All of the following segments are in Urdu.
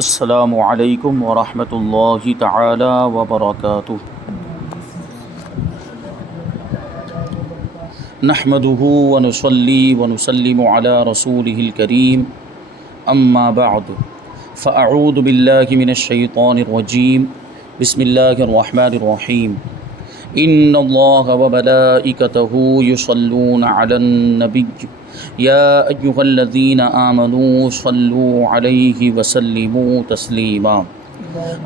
السلام علیکم ورحمۃ اللہ تعالی وبرکاتہ۔ نحمده ونصلي ونسلم على رسوله الكريم اما بعد فاعوذ باللہ من الشیطان الرجیم بسم اللہ الرحمن الرحیم ان اللہ وملائکتہ یصلون علی النبی یا ایہا الذین آمنوا صلوا علیہ وسلموا تسلیما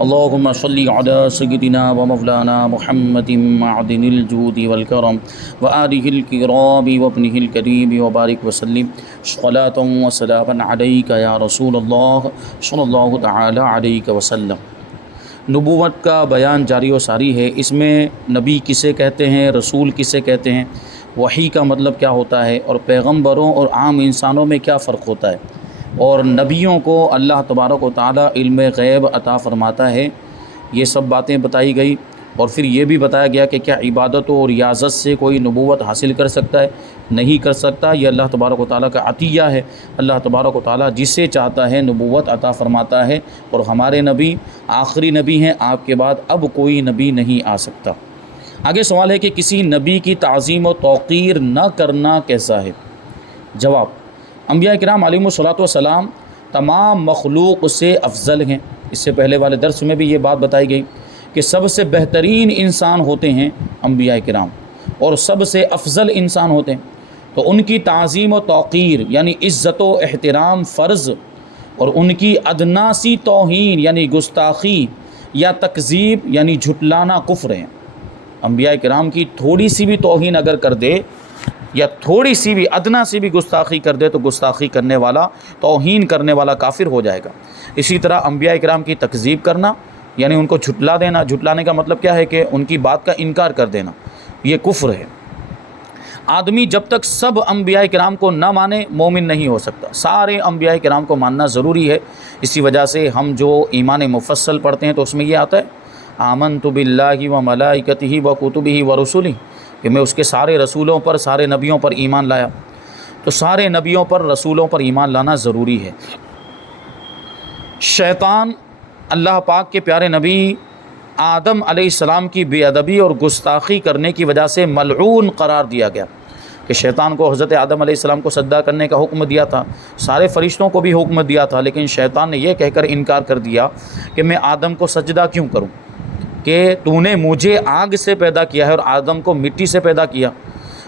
اللہم صلی علی سیدنا و مولانا محمد معدن الجود والکرم وآلہ الکرام وابنہ الکریم وبارک وسلم صلاۃ و سلاما علیک یا رسول اللہ صلی اللہ تعالی علیہ وسلم۔ نبوت کا بیان جاری و ساری ہے۔ اس میں نبی کسے کہتے ہیں، رسول کسے کہتے ہیں، وحی کا مطلب کیا ہوتا ہے، اور پیغمبروں اور عام انسانوں میں کیا فرق ہوتا ہے، اور نبیوں کو اللہ تبارک و تعالی علم غیب عطا فرماتا ہے، یہ سب باتیں بتائی گئی۔ اور پھر یہ بھی بتایا گیا کہ کیا عبادت و ریاضت سے کوئی نبوت حاصل کر سکتا ہے، نہیں کر سکتا۔ یہ اللہ تبارک و تعالیٰ کا عطیہ ہے۔ اللہ تبارک و تعالیٰ جسے چاہتا ہے نبوت عطا فرماتا ہے، اور ہمارے نبی آخری نبی ہیں، آپ کے بعد اب کوئی نبی نہیں آ سکتا۔ آگے سوال ہے کہ کسی نبی کی تعظیم و توقیر نہ کرنا کیسا ہے؟ جواب: انبیاء کرام علیہم الصلوۃ والسلام تمام مخلوق سے افضل ہیں۔ اس سے پہلے والے درس میں بھی یہ بات بتائی گئی کہ سب سے بہترین انسان ہوتے ہیں انبیاء کرام، اور سب سے افضل انسان ہوتے ہیں، تو ان کی تعظیم و توقیر یعنی عزت و احترام فرض، اور ان کی ادنا سی توہین یعنی گستاخی یا تکذیب یعنی جھٹلانا کفر ہے۔ انبیاء کرام کی تھوڑی سی بھی توہین اگر کر دے، یا تھوڑی سی بھی ادنا سی بھی گستاخی کر دے، تو گستاخی کرنے والا، توہین کرنے والا کافر ہو جائے گا۔ اسی طرح انبیاء کرام کی تکذیب کرنا یعنی ان کو جھٹلا دینا، جھٹلانے کا مطلب کیا ہے کہ ان کی بات کا انکار کر دینا، یہ کفر ہے۔ آدمی جب تک سب انبیاء کرام کو نہ مانے مومن نہیں ہو سکتا۔ سارے انبیاء کرام کو ماننا ضروری ہے۔ اسی وجہ سے ہم جو ایمان مفصل پڑھتے ہیں تو اس میں یہ آتا ہے آمنت باللہ و ملائکتہ و کتبہ و رسلہ، کہ میں اس کے سارے رسولوں پر، سارے نبیوں پر ایمان لایا۔ تو سارے نبیوں پر، رسولوں پر ایمان لانا ضروری ہے۔ شیطان اللہ پاک کے پیارے نبی آدم علیہ السلام کی بے ادبی اور گستاخی کرنے کی وجہ سے ملعون قرار دیا گیا، کہ شیطان کو حضرت آدم علیہ السلام کو سجدہ کرنے کا حکم دیا تھا، سارے فرشتوں کو بھی حکم دیا تھا، لیکن شیطان نے یہ کہہ کر انکار کر دیا کہ میں آدم کو سجدہ کیوں کروں، کہ تو نے مجھے آگ سے پیدا کیا ہے اور آدم کو مٹی سے پیدا کیا۔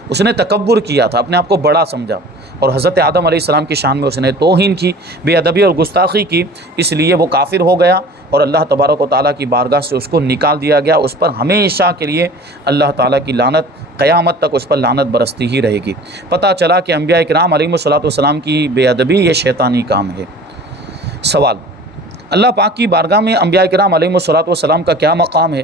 اس نے تکبر کیا تھا، اپنے آپ کو بڑا سمجھا، اور حضرت آدم علیہ السلام کی شان میں اس نے توہین کی، بے ادبی اور گستاخی کی، اس لیے وہ کافر ہو گیا، اور اللہ تبارک و تعالیٰ کی بارگاہ سے اس کو نکال دیا گیا۔ اس پر ہمیشہ کے لیے اللہ تعالیٰ کی لعنت، قیامت تک اس پر لعنت برستی ہی رہے گی۔ پتہ چلا کہ انبیاء کرام علیہم الصلوۃ والسلام کی بے ادبی یہ شیطانی کام ہے۔ سوال: اللہ پاک کی بارگاہ میں انبیاء کرام علیہم الصلوۃ والسلام کا کیا مقام ہے؟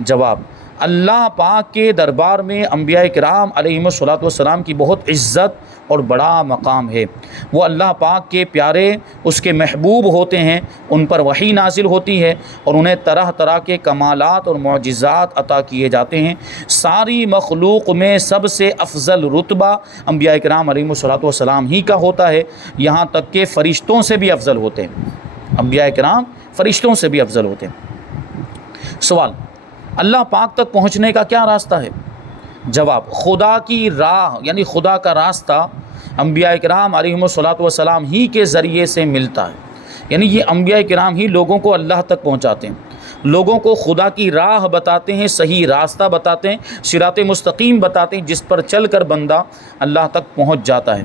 جواب: اللہ پاک کے دربار میں انبیاء کرام علیہم الصلوۃ والسلام کی بہت عزت اور بڑا مقام ہے۔ وہ اللہ پاک کے پیارے، اس کے محبوب ہوتے ہیں، ان پر وحی نازل ہوتی ہے، اور انہیں طرح طرح کے کمالات اور معجزات عطا کیے جاتے ہیں۔ ساری مخلوق میں سب سے افضل رتبہ انبیاء کرام علیہم الصلوۃ والسلام ہی کا ہوتا ہے، یہاں تک کہ فرشتوں سے بھی افضل ہوتے ہیں۔ انبیاء کرام فرشتوں سے بھی افضل ہوتے ہیں۔ سوال: اللہ پاک تک پہنچنے کا کیا راستہ ہے؟ جواب: خدا کی راہ یعنی خدا کا راستہ انبیاء کرام علیہم الصلوۃ والسلام ہی کے ذریعے سے ملتا ہے، یعنی یہ انبیاء کرام ہی لوگوں کو اللہ تک پہنچاتے ہیں، لوگوں کو خدا کی راہ بتاتے ہیں، صحیح راستہ بتاتے ہیں، صراط مستقیم بتاتے ہیں، جس پر چل کر بندہ اللہ تک پہنچ جاتا ہے۔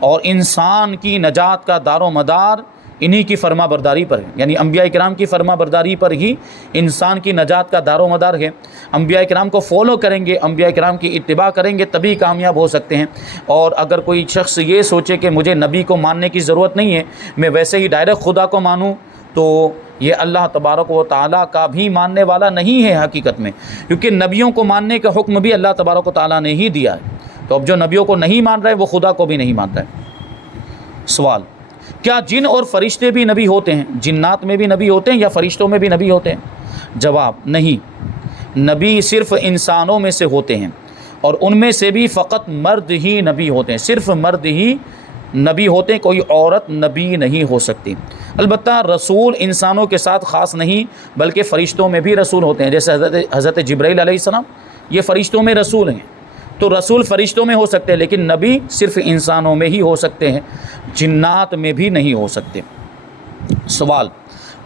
اور انسان کی نجات کا دار و مدار انہی کی فرما برداری پر ہے، یعنی انبیاء کرام کی فرما برداری پر ہی انسان کی نجات کا دار و مدار ہے۔ انبیاء کرام کو فالو کریں گے، انبیاء کرام کی اتباع کریں گے، تبھی کامیاب ہو سکتے ہیں۔ اور اگر کوئی شخص یہ سوچے کہ مجھے نبی کو ماننے کی ضرورت نہیں ہے، میں ویسے ہی ڈائریکٹ خدا کو مانوں، تو یہ اللہ تبارک و تعالیٰ کا بھی ماننے والا نہیں ہے حقیقت میں، کیونکہ نبیوں کو ماننے کا حکم بھی اللہ تبارک و تعالیٰ نے ہی دیا ہے۔ تو اب جو نبیوں کو نہیں مان رہا ہے وہ خدا کو بھی نہیں مانتا ہے۔ سوال: کیا جن اور فرشتے بھی نبی ہوتے ہیں؟ جنات میں بھی نبی ہوتے ہیں یا فرشتوں میں بھی نبی ہوتے ہیں؟ جواب: نہیں، نبی صرف انسانوں میں سے ہوتے ہیں، اور ان میں سے بھی فقط مرد ہی نبی ہوتے ہیں، صرف مرد ہی نبی ہوتے ہیں، کوئی عورت نبی نہیں ہو سکتی۔ البتہ رسول انسانوں کے ساتھ خاص نہیں بلکہ فرشتوں میں بھی رسول ہوتے ہیں، جیسے حضرت جبرائیل علیہ السلام یہ فرشتوں میں رسول ہیں، تو رسول فرشتوں میں ہو سکتے ہیں لیکن نبی صرف انسانوں میں ہی ہو سکتے ہیں، جنات میں بھی نہیں ہو سکتے۔ سوال،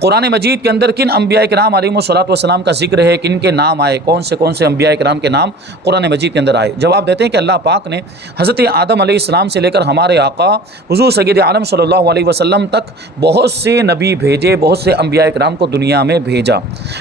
قرآن مجید کے اندر کن انبیاء کرام علیہم الصلوۃ والسلام کا ذکر ہے، کن کے نام آئے، کون سے انبیاء کرام کے نام قرآن مجید کے اندر آئے؟ جواب دیتے ہیں کہ اللہ پاک نے حضرت آدم علیہ السلام سے لے کر ہمارے آقا حضور سید عالم صلی اللہ علیہ وسلم تک بہت سے نبی بھیجے، بہت سے انبیاء کرام کو دنیا میں بھیجا۔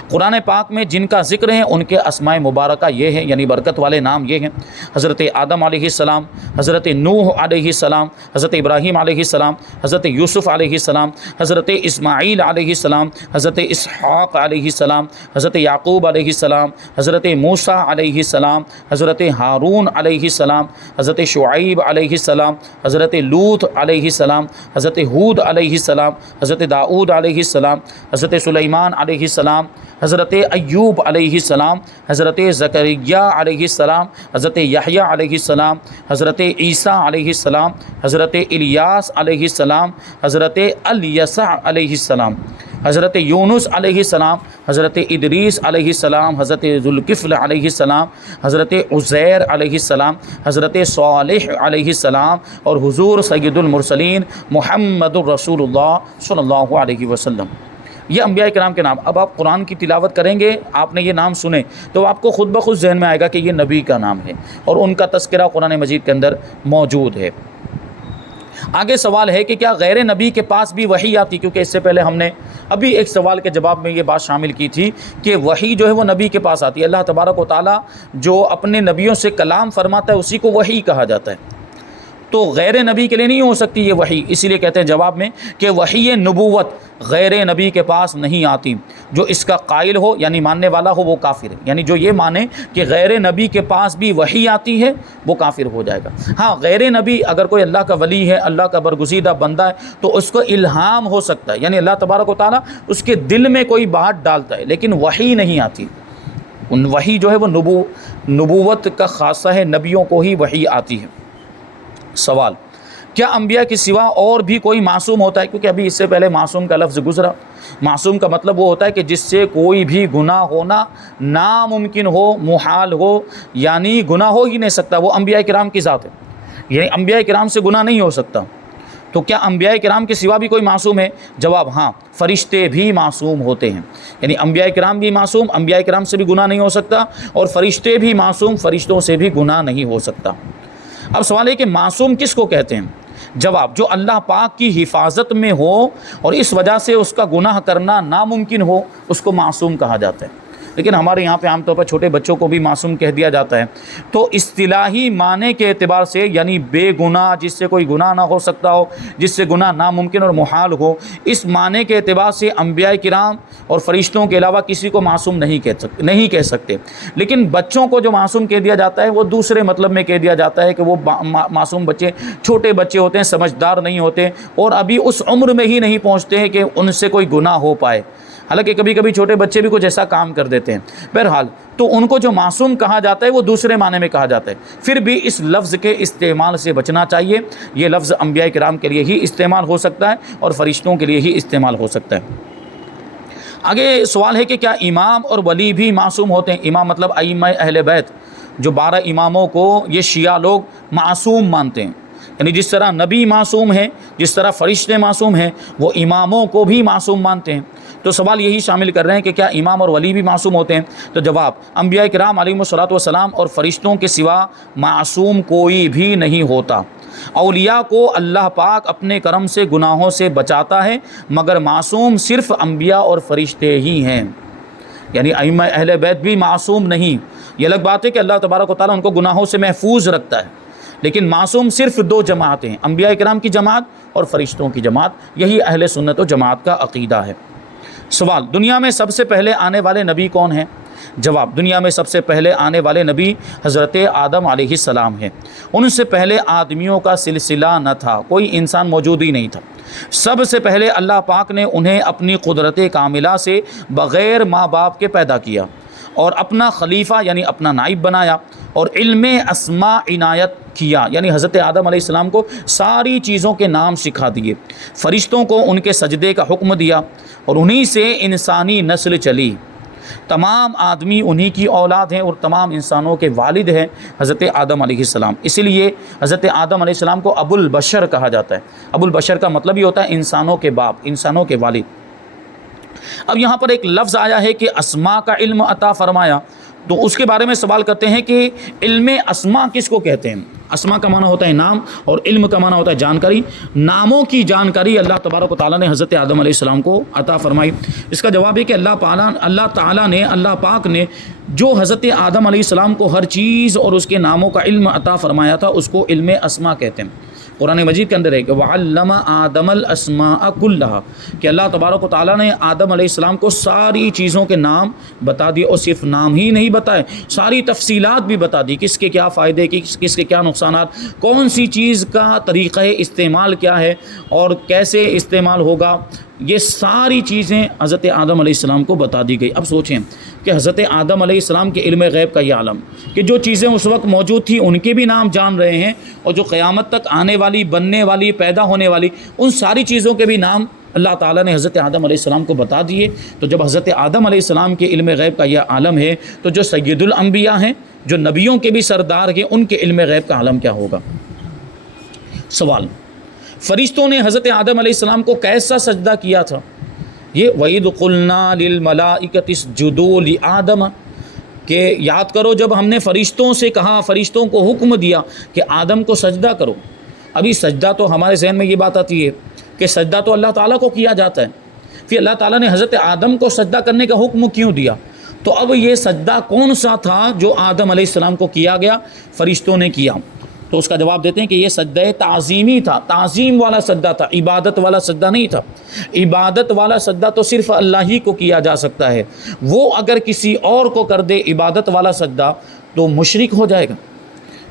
قرآن پاک میں جن کا ذکر ہے ان کے اسماء مبارکہ یہ ہیں، یعنی برکت والے نام یہ ہیں: حضرت آدم علیہ السلام، حضرت نوح علیہ السلام، حضرت ابراہیم علیہ السلام، حضرت یوسف علیہ السلام، حضرت اسماعیل علیہ السلام، حضرت اسحاق علیہ السلام، حضرت یعقوب علیہ السلام، حضرت موسیٰ علیہ السلام، حضرت ہارون علیہ السلام، حضرت شعیب علیہ السلام، حضرت لوط علیہ السلام، حضرت ہود علیہ السلام، حضرت داؤد علیہ السلام، حضرت سلیمان علیہ السلام، حضرت ایوب علیہ السلام، حضرت زکریا علیہ السلام، حضرت یحییٰ علیہ السلام، حضرت عیسیٰ علیہ السلام، حضرت الیاس علیہ السلام، حضرت الیسع علیہ السلام، حضرت یونس علیہ السلام، حضرت ادریس علیہ السلام، حضرت ذوالکفل علیہ السلام، حضرت عزیر علیہ السلام، حضرت صالح علیہ السلام، اور حضور سید المرسلین محمد الرسول اللہ صلی اللہ علیہ وسلم۔ یہ انبیاء کرام کے نام۔ اب آپ قرآن کی تلاوت کریں گے، آپ نے یہ نام سنے تو آپ کو خود بخود ذہن میں آئے گا کہ یہ نبی کا نام ہے اور ان کا تذکرہ قرآن مجید کے اندر موجود ہے۔ آگے سوال ہے کہ کیا غیر نبی کے پاس بھی وحی آتی؟ کیونکہ اس سے پہلے ہم نے ابھی ایک سوال کے جواب میں یہ بات شامل کی تھی کہ وحی جو ہے وہ نبی کے پاس آتی ہے۔ اللہ تبارک و تعالیٰ جو اپنے نبیوں سے کلام فرماتا ہے اسی کو وحی کہا جاتا ہے، تو غیر نبی کے لیے نہیں ہو سکتی یہ وحی۔ اسی لیے کہتے ہیں جواب میں کہ وحی نبوت غیر نبی کے پاس نہیں آتی۔ جو اس کا قائل ہو یعنی ماننے والا ہو وہ کافر ہے، یعنی جو یہ مانے کہ غیر نبی کے پاس بھی وحی آتی ہے وہ کافر ہو جائے گا۔ ہاں، غیر نبی اگر کوئی اللہ کا ولی ہے، اللہ کا برگزیدہ بندہ ہے تو اس کو الہام ہو سکتا ہے، یعنی اللہ تبارک و تعالیٰ اس کے دل میں کوئی بات ڈالتا ہے، لیکن وحی نہیں آتی۔ وحی جو ہے وہ نبوت کا خاصہ ہے، نبیوں کو ہی وحی آتی ہے۔ سوال، کیا انبیاء کے سوا اور بھی کوئی معصوم ہوتا ہے؟ کیونکہ ابھی اس سے پہلے معصوم کا لفظ گزرا۔ معصوم کا مطلب وہ ہوتا ہے کہ جس سے کوئی بھی گناہ ہونا ناممکن ہو، محال ہو، یعنی گناہ ہو ہی نہیں سکتا، وہ انبیاء کرام کی ذات ہے، یعنی انبیاء کرام سے گناہ نہیں ہو سکتا۔ تو کیا انبیاء کرام کے سوا بھی کوئی معصوم ہے؟ جواب ہاں، فرشتے بھی معصوم ہوتے ہیں، یعنی انبیاء کرام بھی معصوم، انبیاء کرام سے بھی گناہ نہیں ہو سکتا، اور فرشتے بھی معصوم، فرشتوں سے بھی گناہ نہیں ہو سکتا۔ اب سوال ہے کہ معصوم کس کو کہتے ہیں؟ جواب، جو اللہ پاک کی حفاظت میں ہو اور اس وجہ سے اس کا گناہ کرنا ناممکن ہو اس کو معصوم کہا جاتا ہے۔ لیکن ہمارے یہاں پہ عام طور پر چھوٹے بچوں کو بھی معصوم کہہ دیا جاتا ہے۔ تو اصطلاحی معنی کے اعتبار سے یعنی بے گناہ، جس سے کوئی گناہ نہ ہو سکتا ہو، جس سے گناہ ناممکن اور محال ہو، اس معنی کے اعتبار سے انبیاء کرام اور فرشتوں کے علاوہ کسی کو معصوم نہیں کہہ سکتے۔ لیکن بچوں کو جو معصوم کہہ دیا جاتا ہے وہ دوسرے مطلب میں کہہ دیا جاتا ہے کہ وہ معصوم بچے چھوٹے بچے ہوتے ہیں، سمجھدار نہیں ہوتے اور ابھی اس عمر میں ہی نہیں پہنچتے ہیں کہ ان سے کوئی گناہ ہو پائے۔ حالانکہ کبھی کبھی چھوٹے بچے بھی کچھ ایسا کام کر دیتے ہیں۔ بہرحال تو ان کو جو معصوم کہا جاتا ہے وہ دوسرے معنی میں کہا جاتا ہے۔ پھر بھی اس لفظ کے استعمال سے بچنا چاہیے۔ یہ لفظ انبیاء کرام کے لیے ہی استعمال ہو سکتا ہے اور فرشتوں کے لیے ہی استعمال ہو سکتا ہے۔ آگے سوال ہے کہ کیا امام اور ولی بھی معصوم ہوتے ہیں؟ امام مطلب ائمہ اہل بیت، جو 12 اماموں کو یہ شیعہ لوگ معصوم مانتے ہیں، یعنی جس طرح نبی معصوم ہیں، جس طرح فرشتے معصوم ہیں، وہ اماموں کو بھی معصوم مانتے ہیں۔ تو سوال یہی شامل کر رہے ہیں کہ کیا امام اور ولی بھی معصوم ہوتے ہیں؟ تو جواب، انبیاء کرام علیہم الصلوۃ والسلام اور فرشتوں کے سوا معصوم کوئی بھی نہیں ہوتا۔ اولیاء کو اللہ پاک اپنے کرم سے گناہوں سے بچاتا ہے، مگر معصوم صرف انبیاء اور فرشتے ہی ہیں، یعنی ائمہ اہل بیت بھی معصوم نہیں۔ یہ الگ بات ہے کہ اللہ تبارک و تعالیٰ ان کو گناہوں سے محفوظ رکھتا ہے، لیکن معصوم صرف 2 جماعتیں ہیں، انبیاء کرام کی جماعت اور فرشتوں کی جماعت۔ یہی اہل سنت و جماعت کا عقیدہ ہے۔ سوال، دنیا میں سب سے پہلے آنے والے نبی کون ہیں؟ جواب، دنیا میں سب سے پہلے آنے والے نبی حضرت آدم علیہ السلام ہیں۔ ان سے پہلے آدمیوں کا سلسلہ نہ تھا، کوئی انسان موجود ہی نہیں تھا۔ سب سے پہلے اللہ پاک نے انہیں اپنی قدرت کاملہ سے بغیر ماں باپ کے پیدا کیا اور اپنا خلیفہ یعنی اپنا نائب بنایا، اور علم اسماء عنایت کیا، یعنی حضرت آدم علیہ السلام کو ساری چیزوں کے نام سکھا دیے، فرشتوں کو ان کے سجدے کا حکم دیا، اور انہی سے انسانی نسل چلی، تمام آدمی انہی کی اولاد ہیں اور تمام انسانوں کے والد ہیں حضرت آدم علیہ السلام۔ اسی لیے حضرت آدم علیہ السلام کو ابو البشر کہا جاتا ہے۔ ابو البشر کا مطلب یہ ہوتا ہے انسانوں کے باپ، انسانوں کے والد۔ اب یہاں پر ایک لفظ آیا ہے کہ اسماء کا علم عطا فرمایا، تو اس کے بارے میں سوال کرتے ہیں کہ علم اسماء کس کو کہتے ہیں؟ اسماء کا معنی ہوتا ہے نام، اور علم کا معنی ہوتا ہے جانکاری۔ ناموں کی جانکاری اللہ تبارک و تعالیٰ نے حضرت آدم علیہ السلام کو عطا فرمائی۔ اس کا جواب ہے کہ اللہ پاک نے جو حضرت آدم علیہ السلام کو ہر چیز اور اس کے ناموں کا علم عطا فرمایا تھا، اس کو علم اسماء کہتے ہیں۔ قرآن مجید کے اندر ہے کہ وَعَلَّمَ آدَمَ الْأَسْمَاءَ كُلَّهَا، کہ اللہ تبارک و تعالیٰ نے آدم علیہ السلام کو ساری چیزوں کے نام بتا دیے، اور صرف نام ہی نہیں بتائے، ساری تفصیلات بھی بتا دی، کس کے کیا فائدے، کس کے کیا نقصانات، کون سی چیز کا طریقہ استعمال کیا ہے اور کیسے استعمال ہوگا، یہ ساری چیزیں حضرت آدم علیہ السلام کو بتا دی گئی۔ اب سوچیں کہ حضرت آدم علیہ السلام کے علم غیب کا یہ عالم کہ جو چیزیں اس وقت موجود تھیں ان کے بھی نام جان رہے ہیں، اور جو قیامت تک آنے والی، بننے والی، پیدا ہونے والی، ان ساری چیزوں کے بھی نام اللہ تعالیٰ نے حضرت آدم علیہ السلام کو بتا دیے۔ تو جب حضرت آدم علیہ السلام کے علم غیب کا یہ عالم ہے، تو جو سید الانبیاء ہیں، جو نبیوں کے بھی سردار ہیں، ان کے علم غیب کا عالم کیا ہوگا؟ سوال، فرشتوں نے حضرت آدم علیہ السلام کو کیسا سجدہ کیا تھا؟ یہ وَإِذْ قُلْنَا لِلْمَلَائِكَةِ اسْجُدُوا لِآدَمَ، کہ یاد کرو جب ہم نے فرشتوں سے کہا، فرشتوں کو حکم دیا کہ آدم کو سجدہ کرو۔ ابھی سجدہ تو ہمارے ذہن میں یہ بات آتی ہے کہ سجدہ تو اللہ تعالیٰ کو کیا جاتا ہے، پھر اللہ تعالیٰ نے حضرت آدم کو سجدہ کرنے کا حکم کیوں دیا؟ تو اب یہ سجدہ کون سا تھا جو آدم علیہ السلام کو کیا گیا، فرشتوں نے کیا؟ تو اس کا جواب دیتے ہیں کہ یہ سجدہ تعظیمی تھا، تعظیم والا سجدہ تھا، عبادت والا سجدہ نہیں تھا۔ عبادت والا سجدہ تو صرف اللہ ہی کو کیا جا سکتا ہے، وہ اگر کسی اور کو کر دے عبادت والا سجدہ تو مشرک ہو جائے گا۔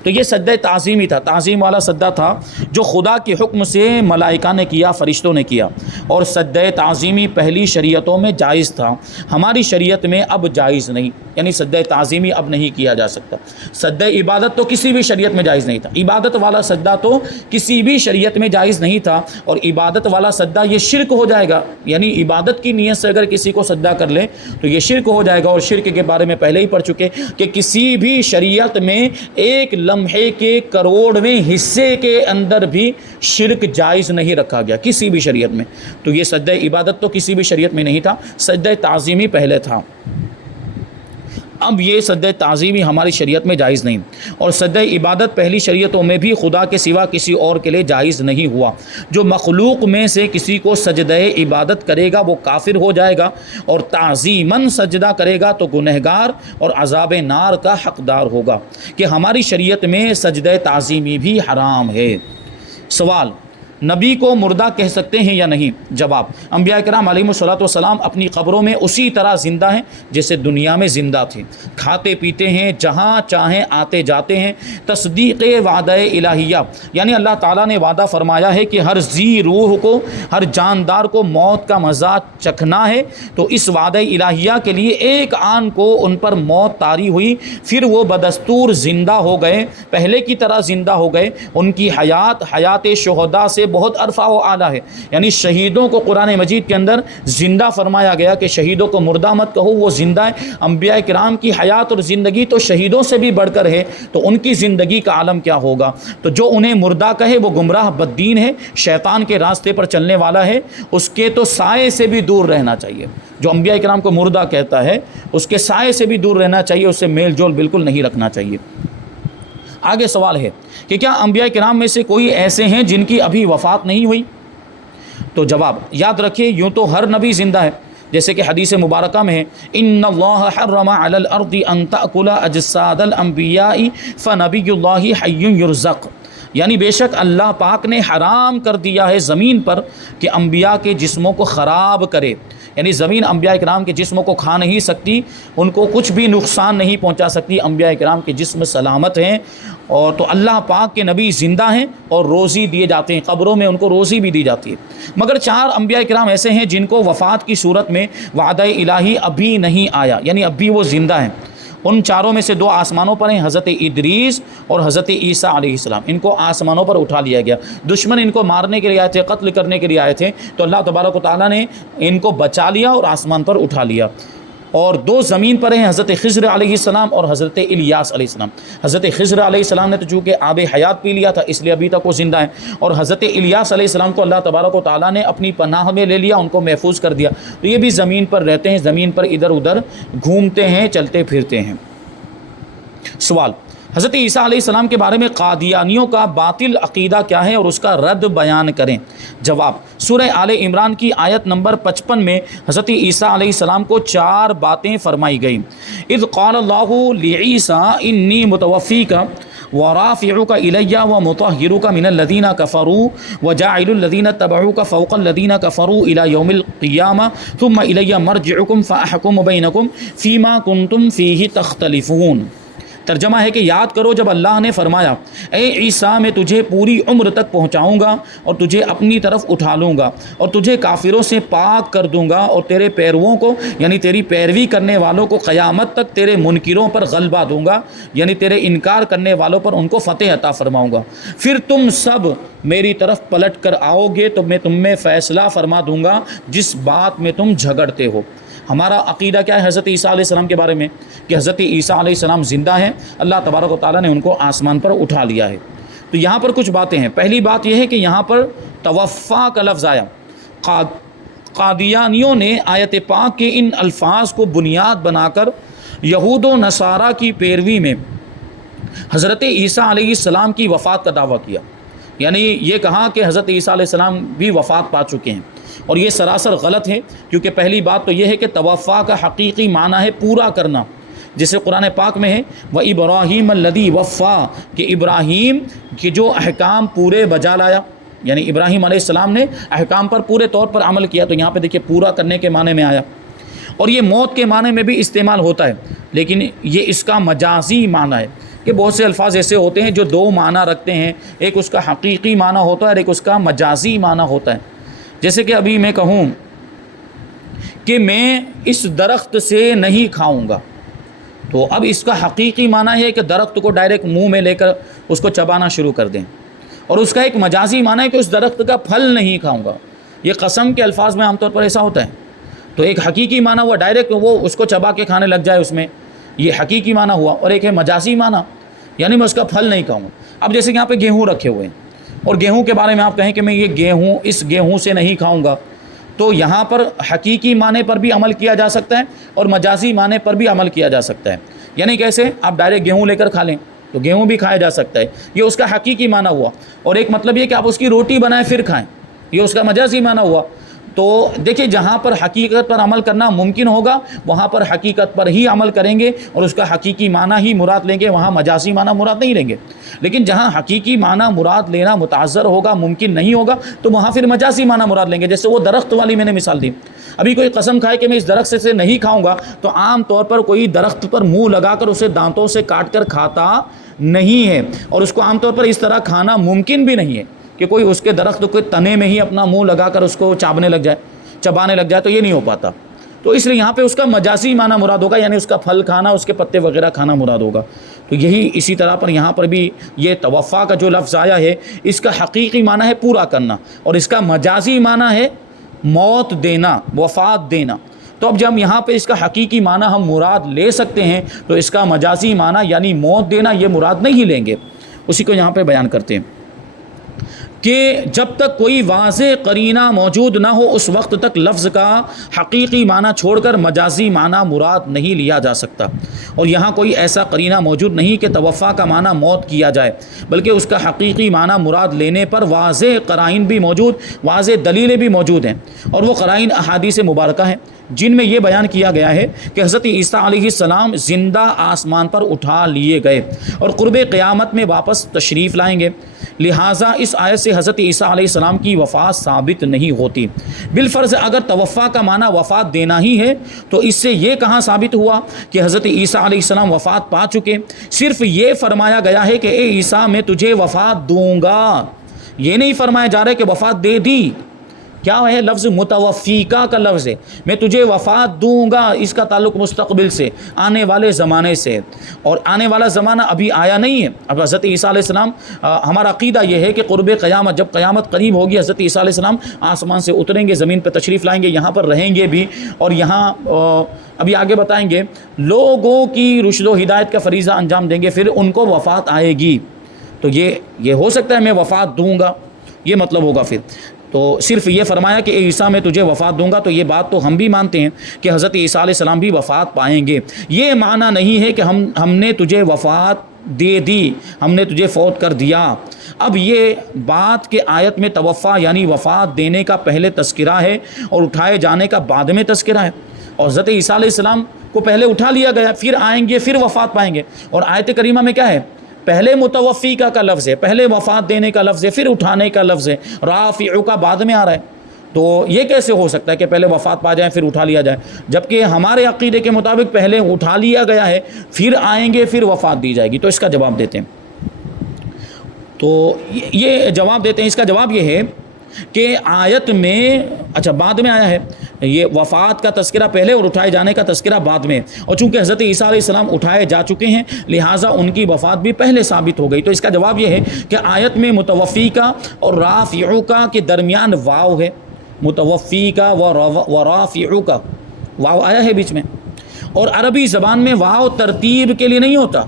تو یہ سجدہ تعظیمی تھا، تعظیم والا سجدہ تھا جو خدا کے حکم سے ملائکہ نے کیا، فرشتوں نے کیا، اور سجدہ تعظیمی پہلی شریعتوں میں جائز تھا، ہماری شریعت میں اب جائز نہیں، یعنی سجدہ تعظیمی اب نہیں کیا جا سکتا۔ سجدہ عبادت تو کسی بھی شریعت میں جائز نہیں تھا، عبادت والا سجدہ تو کسی بھی شریعت میں جائز نہیں تھا، اور عبادت والا سجدہ یہ شرک ہو جائے گا، یعنی عبادت کی نیت سے اگر کسی کو سجدہ کر لے تو یہ شرک ہو جائے گا، اور شرک کے بارے میں پہلے ہی پڑھ چکے کہ کسی بھی شریعت میں ایک لمحے کے کروڑویں حصے کے اندر بھی شرک جائز نہیں رکھا گیا کسی بھی شریعت میں۔ تو یہ سجدہ عبادت تو کسی بھی شریعت میں نہیں تھا، سجدہ تعظیمی پہلے تھا۔ اب یہ سجدہ تعظیمی ہماری شریعت میں جائز نہیں، اور سجدہ عبادت پہلی شریعتوں میں بھی خدا کے سوا کسی اور کے لیے جائز نہیں ہوا۔ جو مخلوق میں سے کسی کو سجدہ عبادت کرے گا وہ کافر ہو جائے گا، اور تعظیماً سجدہ کرے گا تو گنہگار اور عذاب نار کا حقدار ہوگا، کہ ہماری شریعت میں سجدہ تعظیمی بھی حرام ہے۔ سوال، نبی کو مردہ کہہ سکتے ہیں یا نہیں؟ جواب، انبیاء کرام علیہم الصلوۃ والسلام اپنی قبروں میں اسی طرح زندہ ہیں جیسے دنیا میں زندہ تھے، کھاتے پیتے ہیں، جہاں چاہیں آتے جاتے ہیں۔ تصدیق وعدہ الہیہ، یعنی اللہ تعالیٰ نے وعدہ فرمایا ہے کہ ہر ذی روح کو، ہر جاندار کو موت کا مزہ چکھنا ہے، تو اس وعدہ الہیہ کے لیے ایک آن کو ان پر موت طاری ہوئی، پھر وہ بدستور زندہ ہو گئے، پہلے کی طرح زندہ ہو گئے۔ ان کی حیات شہداء سے بہت عرفہ و اعلیٰ ہے، یعنی شہیدوں کو قرآن مجید کے اندر زندہ فرمایا گیا کہ شہیدوں کو مردہ مت کہو، وہ زندہ ہے۔ انبیاء کرام کی حیات اور زندگی تو شہیدوں سے بھی بڑھ کر ہے، تو ان کی زندگی کا عالم کیا ہوگا؟ تو جو انہیں مردہ کہے وہ گمراہ بددین ہے، شیطان کے راستے پر چلنے والا ہے، اس کے تو سائے سے بھی دور رہنا چاہیے۔ جو انبیاء کرام کو مردہ کہتا ہے اس کے سائے سے بھی دور رہنا چاہیے، اس سے میل جول بالکل نہیں رکھنا چاہیے۔ آگے سوال ہے کہ کیا انبیاء کرام میں سے کوئی ایسے ہیں جن کی ابھی وفات نہیں ہوئی؟ تو جواب، یاد رکھیے یوں تو ہر نبی زندہ ہے، جیسے کہ حدیث مبارکہ میں ہے ان اللہ حرم علی الارض ان تأکل اجساد الانبیاء فنبی اللہ حی یرزق، یعنی بے شک اللہ پاک نے حرام کر دیا ہے زمین پر کہ انبیاء کے جسموں کو خراب کرے، یعنی زمین انبیاء کرام کے جسم کو کھا نہیں سکتی، ان کو کچھ بھی نقصان نہیں پہنچا سکتی، انبیاء کرام کے جسم سلامت ہیں، اور تو اللہ پاک کے نبی زندہ ہیں اور روزی دیے جاتے ہیں، قبروں میں ان کو روزی بھی دی جاتی ہے۔ مگر 4 انبیاء کرام ایسے ہیں جن کو وفات کی صورت میں وعدہ الہی ابھی نہیں آیا، یعنی اب بھی وہ زندہ ہیں۔ ان چاروں میں سے 2 آسمانوں پر ہیں، حضرت ادریس اور حضرت عیسیٰ علیہ السلام۔ ان کو آسمانوں پر اٹھا لیا گیا، دشمن ان کو مارنے کے لیے آئے تھے، قتل کرنے کے لیے آئے تھے، تو اللہ تبارک و تعالیٰ نے ان کو بچا لیا اور آسمان پر اٹھا لیا۔ اور 2 زمین پر ہیں، حضرت خضر علیہ السلام اور حضرت الیاس علیہ السلام۔ حضرت خضر علیہ السلام نے تو چونکہ آب حیات پی لیا تھا اس لیے ابھی تک وہ زندہ ہیں، اور حضرت الیاس علیہ السلام کو اللہ تبارک و تعالیٰ نے اپنی پناہ میں لے لیا، ان کو محفوظ کر دیا، تو یہ بھی زمین پر رہتے ہیں، زمین پر ادھر ادھر گھومتے ہیں، چلتے پھرتے ہیں۔ سوال: حضرت عیسیٰ علیہ السلام کے بارے میں قادیانیوں کا باطل عقیدہ کیا ہے اور اس کا رد بیان کریں۔ جواب: سورہ آل عمران کی آیت نمبر 55 میں حضرت عیسیٰ علیہ السلام کو 4 باتیں فرمائی گئیں۔ اذ قال اللہ لعیسیٰ انی متوفیک ورافعک الی ومطہرک من الذین کفروا وجاعل الذین اتبعوک فوق الذین کفروا الی یوم القیامہ ثم الی مرجعکم فاحکم بینکم فیما کنتم فیہ تختلفون۔ ترجمہ ہے کہ یاد کرو جب اللہ نے فرمایا اے عیسیٰ میں تجھے پوری عمر تک پہنچاؤں گا اور تجھے اپنی طرف اٹھا لوں گا اور تجھے کافروں سے پاک کر دوں گا اور تیرے پیرووں کو یعنی تیری پیروی کرنے والوں کو قیامت تک تیرے منکروں پر غلبہ دوں گا، یعنی تیرے انکار کرنے والوں پر ان کو فتح عطا فرماؤں گا، پھر تم سب میری طرف پلٹ کر آؤ گے تو میں تم میں فیصلہ فرما دوں گا جس بات میں تم جھگڑتے ہو۔ ہمارا عقیدہ کیا ہے حضرت عیسیٰ علیہ السلام کے بارے میں کہ حضرت عیسیٰ علیہ السلام زندہ ہیں، اللہ تبارک و تعالیٰ نے ان کو آسمان پر اٹھا لیا ہے۔ تو یہاں پر کچھ باتیں ہیں۔ پہلی بات یہ ہے کہ یہاں پر توفا کا لفظ آیا۔ قادیانیوں نے آیت پاک کے ان الفاظ کو بنیاد بنا کر یہود و نصارہ کی پیروی میں حضرت عیسیٰ علیہ السلام کی وفات کا دعویٰ کیا، یعنی یہ کہا کہ حضرت عیسیٰ علیہ السلام بھی وفات پا چکے ہیں، اور یہ سراسر غلط ہے، کیونکہ پہلی بات تو یہ ہے کہ توفا کا حقیقی معنی ہے پورا کرنا، جسے قرآن پاک میں ہے وَإِبْرَاهِيمَ الَّذِي وَفَّى کہ ابراہیم کے جو احکام پورے بجا لایا، یعنی ابراہیم علیہ السلام نے احکام پر پورے طور پر عمل کیا، تو یہاں پہ دیکھیے پورا کرنے کے معنی میں آیا، اور یہ موت کے معنی میں بھی استعمال ہوتا ہے، لیکن یہ اس کا مجازی معنی ہے کہ بہت سے الفاظ ایسے ہوتے ہیں جو 2 معنی رکھتے ہیں، ایک اس کا حقیقی معنی ہوتا ہے اور ایک اس کا مجازی معنی ہوتا ہے۔ جیسے کہ ابھی میں کہوں کہ میں اس درخت سے نہیں کھاؤں گا، تو اب اس کا حقیقی معنی ہے کہ درخت کو ڈائریکٹ منہ میں لے کر اس کو چبانا شروع کر دیں، اور اس کا ایک مجازی معنی ہے کہ اس درخت کا پھل نہیں کھاؤں گا۔ یہ قسم کے الفاظ میں عام طور پر ایسا ہوتا ہے، تو ایک حقیقی معنی ہوا ڈائریکٹ وہ اس کو چبا کے کھانے لگ جائے، اس میں یہ حقیقی معنی ہوا، اور ایک ہے مجازی معنی، یعنی میں اس کا پھل نہیں کھاؤں گا۔ اب جیسے کہ یہاں پہ گیہوں رکھے ہوئے ہیں، اور گیہوں کے بارے میں آپ کہیں کہ میں یہ گیہوں اس گیہوں سے نہیں کھاؤں گا، تو یہاں پر حقیقی معنی پر بھی عمل کیا جا سکتا ہے اور مجازی معنی پر بھی عمل کیا جا سکتا ہے۔ یعنی کیسے؟ آپ ڈائریکٹ گیہوں لے کر کھا لیں تو گیہوں بھی کھایا جا سکتا ہے، یہ اس کا حقیقی معنی ہوا، اور ایک مطلب یہ کہ آپ اس کی روٹی بنائیں پھر کھائیں، یہ اس کا مجازی معنی ہوا۔ تو دیکھیں جہاں پر حقیقت پر عمل کرنا ممکن ہوگا وہاں پر حقیقت پر ہی عمل کریں گے اور اس کا حقیقی معنی ہی مراد لیں گے، وہاں مجازی معنی مراد نہیں لیں گے۔ لیکن جہاں حقیقی معنی مراد لینا متعذر ہوگا، ممکن نہیں ہوگا، تو وہاں پھر مجازی معنی مراد لیں گے۔ جیسے وہ درخت والی میں نے مثال دی، ابھی کوئی قسم کھائے کہ میں اس درخت سے نہیں کھاؤں گا، تو عام طور پر کوئی درخت پر منہ لگا کر اسے دانتوں سے کاٹ کر کھاتا نہیں ہے، اور اس کو عام طور پر اس طرح کھانا ممکن بھی نہیں ہے کہ کوئی اس کے درخت کے تنے میں ہی اپنا منہ لگا کر اس کو چبانے لگ جائے، تو یہ نہیں ہو پاتا۔ تو اس لیے یہاں پہ اس کا مجازی معنی مراد ہوگا، یعنی اس کا پھل کھانا، اس کے پتے وغیرہ کھانا مراد ہوگا۔ تو یہی اسی طرح پر یہاں پر بھی یہ توفا کا جو لفظ آیا ہے اس کا حقیقی معنی ہے پورا کرنا، اور اس کا مجازی معنی ہے موت دینا، وفات دینا۔ تو اب جب یہاں پہ اس کا حقیقی معنی ہم مراد لے سکتے ہیں تو اس کا مجازی معنی یعنی موت دینا یہ مراد نہیں لیں گے۔ اسی کو یہاں پہ بیان کرتے ہیں کہ جب تک کوئی واضح قرینہ موجود نہ ہو اس وقت تک لفظ کا حقیقی معنی چھوڑ کر مجازی معنی مراد نہیں لیا جا سکتا، اور یہاں کوئی ایسا قرینہ موجود نہیں کہ توفا کا معنی موت کیا جائے، بلکہ اس کا حقیقی معنی مراد لینے پر واضح قرائن بھی موجود، واضح دلیلیں بھی موجود ہیں، اور وہ قرائن احادیث مبارکہ ہیں جن میں یہ بیان کیا گیا ہے کہ حضرت عیسیٰ علیہ السلام زندہ آسمان پر اٹھا لیے گئے اور قرب قیامت میں واپس تشریف لائیں گے۔ لہٰذا اس آیت سے حضرت عیسیٰ علیہ السلام کی وفات ثابت نہیں ہوتی۔ بالفرض اگر توفیٰ کا معنی وفات دینا ہی ہے تو اس سے یہ کہاں ثابت ہوا کہ حضرت عیسیٰ علیہ السلام وفات پا چکے؟ صرف یہ فرمایا گیا ہے کہ اے عیسیٰ میں تجھے وفات دوں گا، یہ نہیں فرمایا جا رہا ہے کہ وفات دے دی۔ کیا ہے؟ لفظ متوفیقہ کا لفظ ہے، میں تجھے وفات دوں گا، اس کا تعلق مستقبل سے، آنے والے زمانے سے، اور آنے والا زمانہ ابھی آیا نہیں ہے۔ اب حضرت عیسیٰ علیہ السلام، ہمارا عقیدہ یہ ہے کہ قرب قیامت، جب قیامت قریب ہوگی، حضرت عیسیٰ علیہ السلام آسمان سے اتریں گے، زمین پہ تشریف لائیں گے، یہاں پر رہیں گے بھی، اور یہاں ابھی آگے بتائیں گے لوگوں کی رشد و ہدایت کا فریضہ انجام دیں گے، پھر ان کو وفات آئے گی۔ تو یہ ہو سکتا ہے میں وفات دوں گا، یہ مطلب ہوگا۔ پھر تو صرف یہ فرمایا کہ اے عیسیٰ میں تجھے وفات دوں گا، تو یہ بات تو ہم بھی مانتے ہیں کہ حضرت عیسیٰ علیہ السلام بھی وفات پائیں گے۔ یہ معنی نہیں ہے کہ ہم نے تجھے وفات دے دی، ہم نے تجھے فوت کر دیا۔ اب یہ بات کہ آیت میں توفیٰ یعنی وفات دینے کا پہلے تذکرہ ہے اور اٹھائے جانے کا بعد میں تذکرہ ہے، اور حضرت عیسیٰ علیہ السلام کو پہلے اٹھا لیا گیا، پھر آئیں گے، پھر وفات پائیں گے، اور آیت کریمہ میں کیا ہے؟ پہلے متوفیقہ کا لفظ ہے، پہلے وفات دینے کا لفظ ہے، پھر اٹھانے کا لفظ ہے، رافع کا بعد میں آ رہا ہے۔ تو یہ کیسے ہو سکتا ہے کہ پہلے وفات پا جائیں پھر اٹھا لیا جائے، جبکہ ہمارے عقیدے کے مطابق پہلے اٹھا لیا گیا ہے، پھر آئیں گے، پھر وفات دی جائے گی۔ تو اس کا جواب دیتے ہیں، تو یہ جواب دیتے ہیں، اس کا جواب یہ ہے کہ آیت میں اچھا بعد میں آیا ہے، یہ وفات کا تذکرہ پہلے اور اٹھائے جانے کا تذکرہ بعد میں، اور چونکہ حضرت عیسیٰ علیہ السلام اٹھائے جا چکے ہیں لہٰذا ان کی وفات بھی پہلے ثابت ہو گئی۔ تو اس کا جواب یہ ہے کہ آیت میں متوفی کا اور رافع کا کے درمیان واو ہے، متوفی کا و رافع کا واو آیا ہے بیچ میں، اور عربی زبان میں واو ترتیب کے لیے نہیں ہوتا،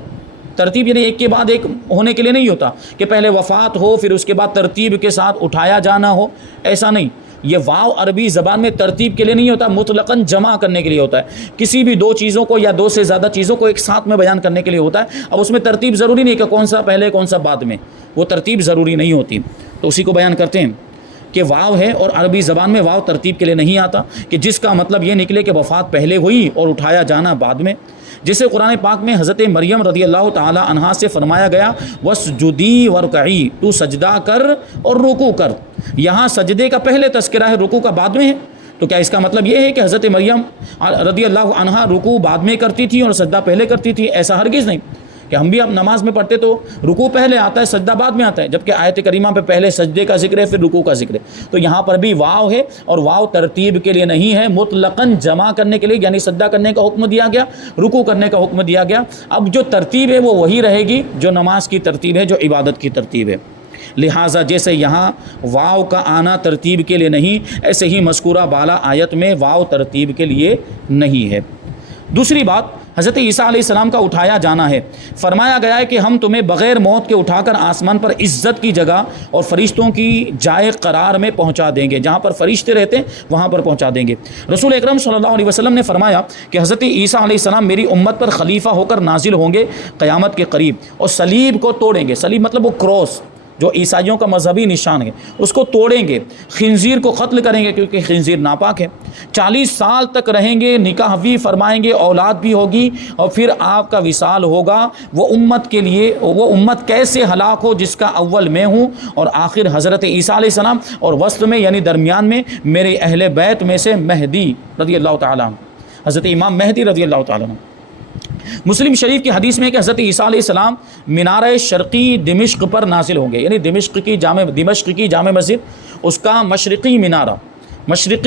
ترتیب یعنی ایک کے بعد ایک ہونے کے لیے نہیں ہوتا کہ پہلے وفات ہو پھر اس کے بعد ترتیب کے ساتھ اٹھایا جانا ہو، ایسا نہیں۔ یہ واو عربی زبان میں ترتیب کے لیے نہیں ہوتا، مطلقاً جمع کرنے کے لیے ہوتا ہے، کسی بھی دو چیزوں کو یا دو سے زیادہ چیزوں کو ایک ساتھ میں بیان کرنے کے لیے ہوتا ہے۔ اب اس میں ترتیب ضروری نہیں کہ کون سا پہلے کون سا بعد میں، وہ ترتیب ضروری نہیں ہوتی، تو اسی کو بیان کرتے ہیں کہ واو ہے، اور عربی زبان میں واو ترتیب کے لیے نہیں آتا کہ جس کا مطلب یہ نکلے کہ وفات پہلے ہوئی اور اٹھایا جانا بعد میں، جسے قرآن پاک میں حضرت مریم رضی اللہ تعالی عنہا سے فرمایا گیا وَاسْجُدِي وَارْكَعِي، تو سجدہ کر اور رکوع کر۔ یہاں سجدے کا پہلے تذکرہ ہے، رکوع کا بعد میں ہے، تو کیا اس کا مطلب یہ ہے کہ حضرت مریم رضی اللہ عنہا رکوع بعد میں کرتی تھی اور سجدہ پہلے کرتی تھی؟ ایسا ہرگز نہیں، کہ ہم بھی اب نماز میں پڑھتے تو رکوع پہلے آتا ہے، سجدہ بعد میں آتا ہے، جبکہ آیت کریمہ پہ پہلے سجدے کا ذکر ہے پھر رکوع کا ذکر ہے۔ تو یہاں پر بھی واو ہے، اور واو ترتیب کے لیے نہیں ہے، مطلقاً جمع کرنے کے لیے، یعنی سجدہ کرنے کا حکم دیا گیا، رکوع کرنے کا حکم دیا گیا۔ اب جو ترتیب ہے وہ وہی رہے گی جو نماز کی ترتیب ہے، جو عبادت کی ترتیب ہے۔ لہٰذا جیسے یہاں واو کا آنا ترتیب کے لیے نہیں، ایسے ہی مذکورہ بالا آیت میں واو ترتیب کے لیے نہیں ہے۔ دوسری بات، حضرت عیسیٰ علیہ السلام کا اٹھایا جانا ہے۔ فرمایا گیا ہے کہ ہم تمہیں بغیر موت کے اٹھا کر آسمان پر عزت کی جگہ اور فرشتوں کی جائے قرار میں پہنچا دیں گے، جہاں پر فرشتے رہتے ہیں وہاں پر پہنچا دیں گے۔ رسول اکرم صلی اللہ علیہ وسلم نے فرمایا کہ حضرت عیسیٰ علیہ السلام میری امت پر خلیفہ ہو کر نازل ہوں گے قیامت کے قریب، اور صلیب کو توڑیں گے۔ صلیب مطلب وہ کراس جو عیسائیوں کا مذہبی نشان ہے، اس کو توڑیں گے، خنزیر کو قتل کریں گے کیونکہ خنزیر ناپاک ہے، 40 سال تک رہیں گے، نکاح بھی فرمائیں گے، اولاد بھی ہوگی، اور پھر آپ کا وصال ہوگا۔ وہ امت کے لیے، وہ امت کیسے ہلاک ہو جس کا اول میں ہوں اور آخر حضرت عیسیٰ علیہ السلام، اور وسط میں یعنی درمیان میں میرے اہل بیت میں سے مہدی رضی اللہ تعالیٰ عنہ، حضرت امام مہدی رضی اللہ تعالیٰ عنہ۔ مسلم شریف کی حدیث میں کہ حضرت عیسیٰ علیہ السلام مینارہ شرقی دمشق پر نازل ہوں گے، یعنی دمشق کی جامع مسجد، اس کا مشرقی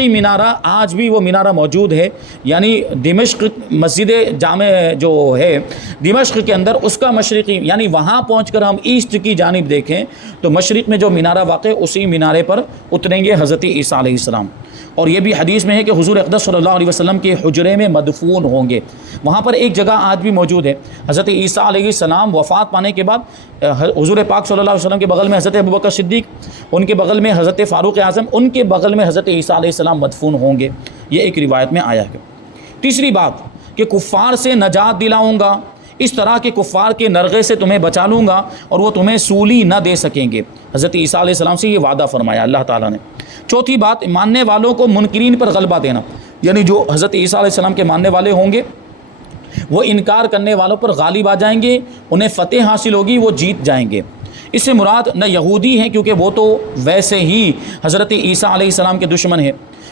مینارہ آج بھی وہ مینارہ موجود ہے، یعنی دمشق مسجد جامع جو ہے دمشق کے اندر، اس کا مشرقی، یعنی وہاں پہنچ کر ہم ایسٹ کی جانب دیکھیں تو مشرق میں جو مینارہ واقع ہے اسی مینارے پر اتریں گے حضرت عیسیٰ علیہ السلام۔ اور یہ بھی حدیث میں ہے کہ حضور اقدس صلی اللہ علیہ وسلم کے حجرے میں مدفون ہوں گے۔ وہاں پر ایک جگہ آج بھی موجود ہے، حضرت عیسیٰ علیہ السلام وفات پانے کے بعد حضور پاک صلی اللہ علیہ وسلم کے بغل میں حضرت ابوبکر صدیق، ان کے بغل میں حضرت فاروق اعظم، ان کے بغل میں حضرت عیسیٰ علیہ السلام مدفون ہوں گے، یہ ایک روایت میں آیا ہے۔ تیسری بات کہ کفار سے نجات دلاؤں گا، اس طرح کے کفار کے نرغے سے تمہیں بچا لوں گا اور وہ تمہیں سولی نہ دے سکیں گے، حضرت عیسیٰ علیہ السلام سے یہ وعدہ فرمایا اللہ تعالیٰ نے۔ چوتھی بات، ماننے والوں کو منکرین پر غلبہ دینا، یعنی جو حضرت عیسیٰ علیہ السلام کے ماننے والے ہوں گے وہ انکار کرنے والوں پر غالب آ جائیں گے، انہیں فتح حاصل ہوگی، وہ جیت جائیں گے۔ اس سے مراد نہ یہودی ہیں کیونکہ وہ تو ویسے ہی حضرت عیسیٰ علیہ السلام کے دشمن ہیں،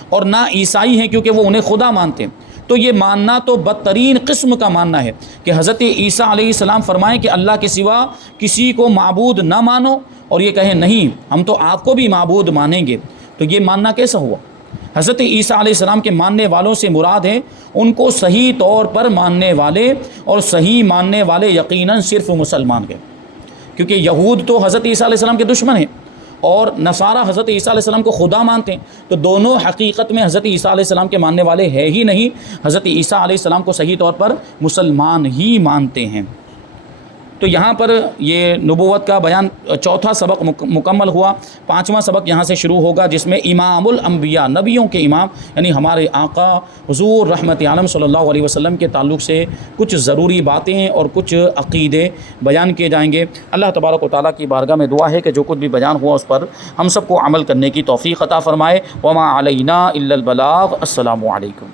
اور نہ عیسائی ہیں کیونکہ وہ انہیں خدا مانتے ہیں۔ تو یہ ماننا تو بدترین قسم کا ماننا ہے کہ حضرت عیسیٰ علیہ السلام فرمائیں کہ اللہ کے سوا کسی کو معبود نہ مانو، اور یہ کہیں نہیں ہم تو آپ کو بھی معبود مانیں گے، تو یہ ماننا کیسا ہوا؟ حضرت عیسیٰ علیہ السلام کے ماننے والوں سے مراد ہیں ان کو صحیح طور پر ماننے والے، اور صحیح ماننے والے یقیناً صرف مسلمان ہیں، کیونکہ یہود تو حضرت عیسیٰ علیہ السلام کے دشمن ہیں اور نصارہ حضرت عیسیٰ علیہ السلام کو خدا مانتے ہیں، تو دونوں حقیقت میں حضرت عیسیٰ علیہ السلام کے ماننے والے ہے ہی نہیں، حضرت عیسیٰ علیہ السلام کو صحیح طور پر مسلمان ہی مانتے ہیں۔ تو یہاں پر یہ نبوت کا بیان چوتھا سبق مکمل ہوا۔ پانچواں سبق یہاں سے شروع ہوگا جس میں امام الانبیاء، نبیوں کے امام یعنی ہمارے آقا حضور رحمت عالم صلی اللہ علیہ وسلم کے تعلق سے کچھ ضروری باتیں اور کچھ عقیدے بیان کیے جائیں گے۔ اللہ تبارک و تعالیٰ کی بارگاہ میں دعا ہے کہ جو کچھ بھی بیان ہوا اس پر ہم سب کو عمل کرنے کی توفیق عطا فرمائے۔ وما علینا الا البلاغ۔ السلام علیکم۔